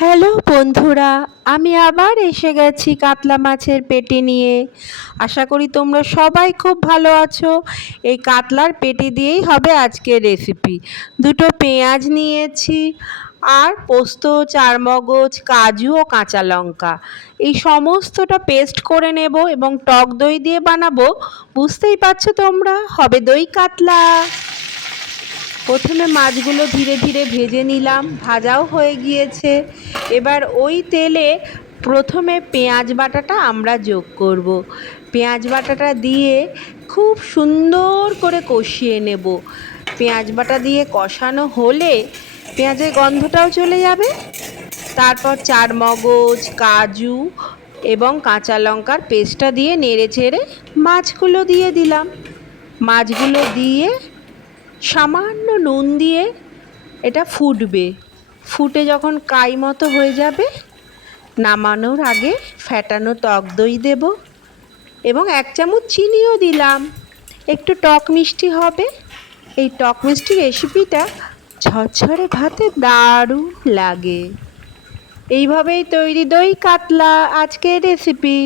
Hello বন্ধুরা, আমি আবার এসে গেছি কাতলা মাছের পেটি নিয়ে। আশা করি তোমরা সবাই খুব ভালো আছো। এই কাতলার পেটি দিয়েই হবে আজকের রেসিপি। দুটো পেঁয়াজ নিয়েছি, আর পোস্ত, চারমগজ, কাজু ও কাঁচা লঙ্কা। এই সমস্তটা পেস্ট করে নেব এবং টক দই দিয়ে বানাবো। বুঝতেই পারছো তোমরা, হবে দই কাতলা। প্রথমে মাছগুলো ধীরে ধীরে ভেজে নিলাম, ভাজাও হয়ে গিয়েছে। এবার ওই তেলে প্রথমে পেঁয়াজ বাটাটা আমরা যোগ করব। পেঁয়াজ বাটাটা দিয়ে খুব সুন্দর করে কষিয়ে নেব। পেঁয়াজ বাটা দিয়ে কষানো হলে পেঁয়াজের গন্ধটাও চলে যাবে। তারপর চারমগজ, কাজু এবং কাঁচা লঙ্কার পেস্টটা দিয়ে নেড়ে চেড়ে মাছগুলো দিয়ে দিলাম। মাছগুলো দিয়ে সামান্য নুন দিয়ে এটা ফুটবে। ফুটে যখন কাই মতো হয়ে যাবে, নামানোর আগে ফ্যাটানো টক দই দেব এবং 1 চামচ চিনিও দিলাম। একটু টক মিষ্টি হবে। এই টক মিষ্টি রেসিপিটা ঝরঝরে ভাতে দারুণ লাগে। এইভাবেই তৈরি দই কাতলা আজকের রেসিপি।